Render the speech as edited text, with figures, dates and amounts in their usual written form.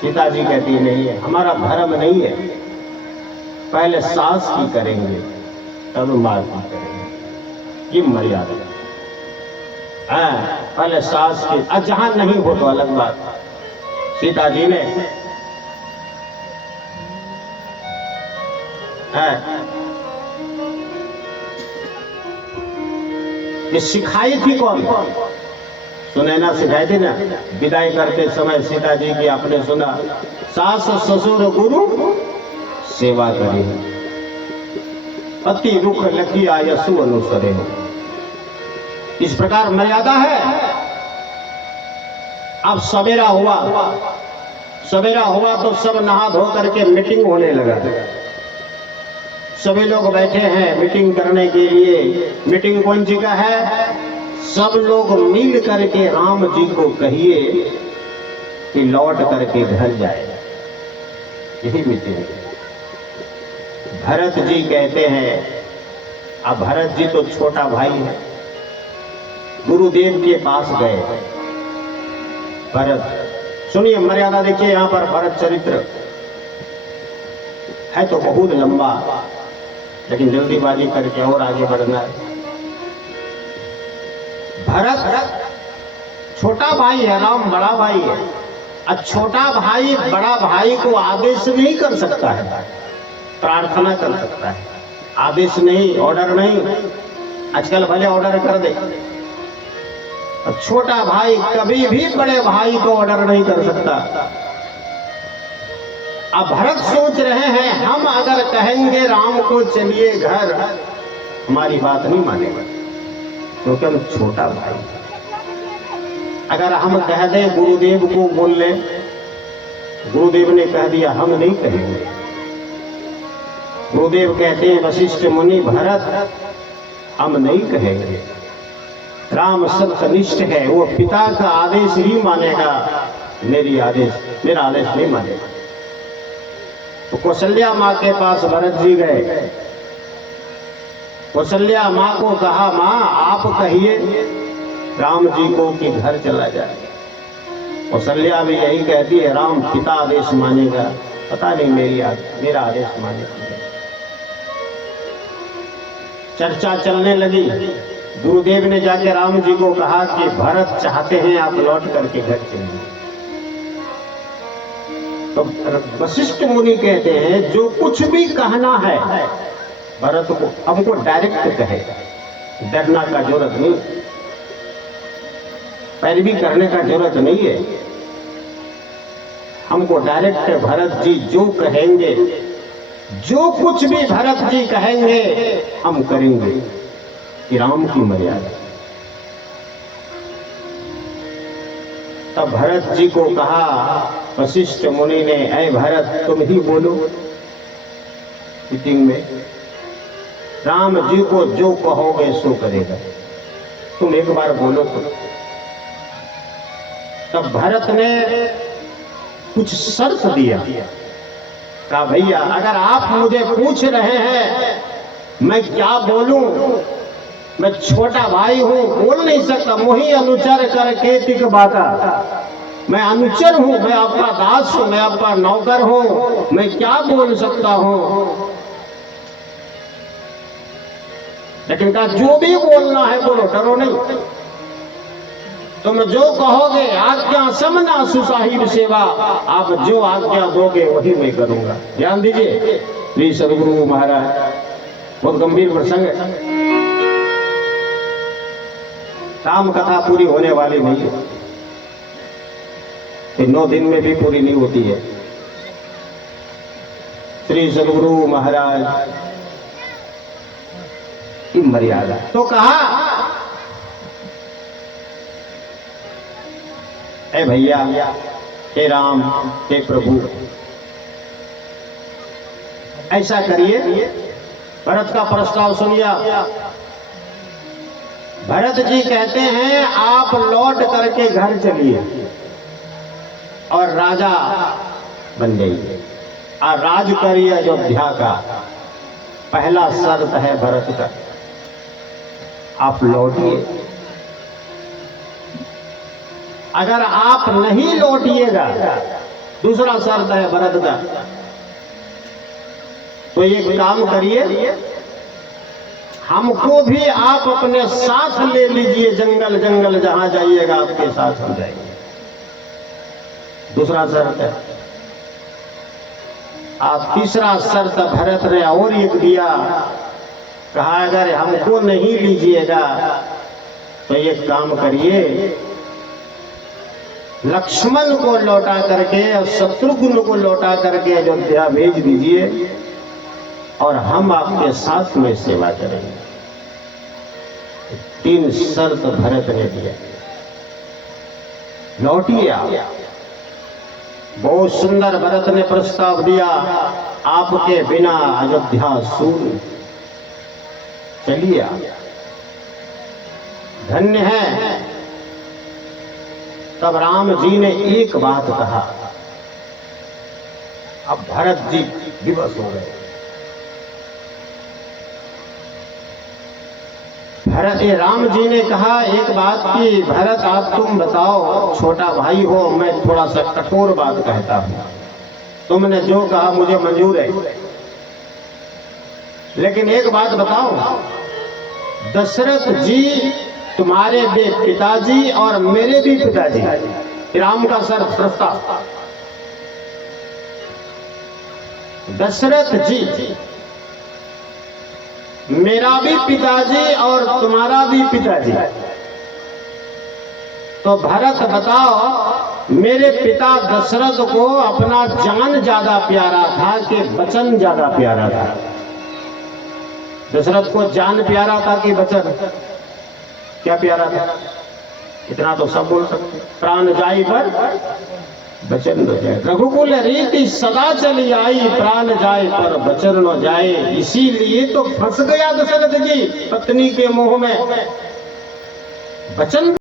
सीता जी कहती नहीं है, हमारा धर्म नहीं है, पहले सास की करेंगे तब माँ की करेंगे, ये मर्यादा है। पहले सास की, जहां नहीं हो तो अलग बात। सीता जी ने ये सिखाई थी कौन? सुनैना सिखाई थी ना। विदाई करते समय सीता जी की आपने सुना, सास ससुर गुरु सेवा करे, अति रुख लखी आयसु अनुसरे। इस प्रकार मर्यादा है। अब सवेरा हुआ तो सब नहा धो करके मीटिंग होने लगा। सभी लोग बैठे हैं मीटिंग करने के लिए। मीटिंग कौन सी का है? सब लोग मिल करके राम जी को कहिए कि लौट करके घर जाए, यही मीटिंग है। भरत जी कहते हैं, अब भरत जी तो छोटा भाई है, गुरुदेव के पास गए। भरत, सुनिए मर्यादा देखिए यहां पर। भरत चरित्र है तो बहुत लंबा, लेकिन जल्दीबाजी करके और आगे बढ़ना है। भरत छोटा भाई है, राम बड़ा भाई है। अब छोटा भाई बड़ा भाई को आदेश नहीं कर सकता है, प्रार्थना कर सकता है, आदेश नहीं, ऑर्डर नहीं। आजकल भले ऑर्डर कर दे, अब छोटा भाई कभी भी बड़े भाई को ऑर्डर नहीं कर सकता। अब भरत सोच रहे हैं, हम अगर कहेंगे राम को चलिए घर, हमारी बात नहीं मानेगा क्योंकि हम छोटा भाई। अगर हम कह दें गुरुदेव को बोल ले, गुरुदेव ने कह दिया हम नहीं कहेंगे। गुरुदेव कहते हैं वशिष्ठ मुनि, भरत हम नहीं कहेंगे। राम सत्यनिष्ठ है, वो पिता का आदेश ही मानेगा, मेरा आदेश नहीं मानेगा। तो कौशल्या माँ के पास भरत जी गए। कौशल्या माँ को कहा, माँ आप कहिए राम जी को कि घर चला जाए। कौशल्या भी यही कहती है, राम पिता आदेश मानेगा, पता नहीं मेरा आदेश मानेगा। चर्चा चलने लगी। गुरुदेव ने जाके राम जी को कहा कि भरत चाहते हैं आप लौट करके घर चलिए। तो वशिष्ठ मुनि कहते हैं, जो कुछ भी कहना है भरत को हमको डायरेक्ट कहे, डरना का जरूरत नहीं, पैरवी करने का जरूरत नहीं है। हमको डायरेक्ट भरत जी जो कहेंगे, जो कुछ भी भरत जी कहेंगे हम करेंगे, कि राम की मर्यादा। तब भरत जी को कहा वशिष्ठ मुनि ने, ऐ भरत तुम ही बोलो मीटिंग में, राम जी को जो कहोगे सो करेगा, तुम एक बार बोलो तो। तब भरत ने कुछ शर्त दिया, कहा भैया अगर आप मुझे पूछ रहे हैं मैं क्या बोलूं, मैं छोटा भाई हूं, बोल नहीं सकता, मोही अनुचर करके तिक बाता, मैं अनुचर हूं, मैं आपका दास हूं, मैं आपका नौकर हूं, मैं क्या बोल सकता हूं। लेकिन कहा जो भी बोलना है बोलो, डरो नहीं, तुम जो कहोगे आज्ञा समना सुसाहिब सेवा, आप जो आज्ञा दोगे वही मैं करूंगा। ध्यान दीजिए, श्री सदगुरु महाराज, बहुत गंभीर प्रसंग है। राम कथा पूरी होने वाली नहीं है, 9 दिन में भी पूरी नहीं होती है। श्री सदगुरु महाराज की मर्यादा। तो कहा, ए भैया, हे राम, हे प्रभु, ऐसा करिए। भरत का प्रस्ताव सुनिया। भरत जी कहते हैं आप लौट करके घर चलिए और राजा बन जाइए और राज करिए अयोध्या का। पहला शर्त है भरत का, आप लौटिए। अगर आप नहीं लौटिएगा दूसरा शर्त है भरत का, तो एक काम करिए, हमको भी आप अपने साथ ले लीजिए, जंगल जंगल जहां जाइएगा आपके साथ हम जाएंगे। दूसरा शर्त है। आप तीसरा शर्त भरत ने और एक दिया, कहा अगर हमको नहीं लीजिएगा तो एक काम करिए, लक्ष्मण को लौटा करके और शत्रुघ्न को लौटा करके अयोध्या भेज दीजिए और हम आपके साथ में सेवा करेंगे। 3 शर्त भरत ने दिया। लौटिए आप। बहुत सुंदर भरत ने प्रस्ताव दिया, आपके बिना अयोध्या शून्य, चलिए आप। धन्य है। तब राम जी ने एक बात कहा, अब भरत जी विवश हो गए। राम जी ने कहा एक बात की, भरत आप तुम बताओ, छोटा भाई हो, मैं थोड़ा सा कठोर बात कहता हूं, तुमने जो कहा मुझे मंजूर है, लेकिन एक बात बताओ, दशरथ जी तुम्हारे भी पिताजी और मेरे भी पिताजी, राम का सर प्रस्ताव, दशरथ जी मेरा भी पिताजी और तुम्हारा भी पिताजी, तो भरत बताओ, मेरे पिता दशरथ को अपना जान ज्यादा प्यारा था कि वचन ज्यादा प्यारा था? दशरथ को जान प्यारा था कि वचन? क्या प्यारा था? इतना तो सब बोल सकते, प्राण जाई पर वचन न जाए, रघुकुल रीति सदा चली आई, प्राण जाए पर वचन न जाए। इसीलिए तो फंस गया दशरथ जी पत्नी के मोह में, वचन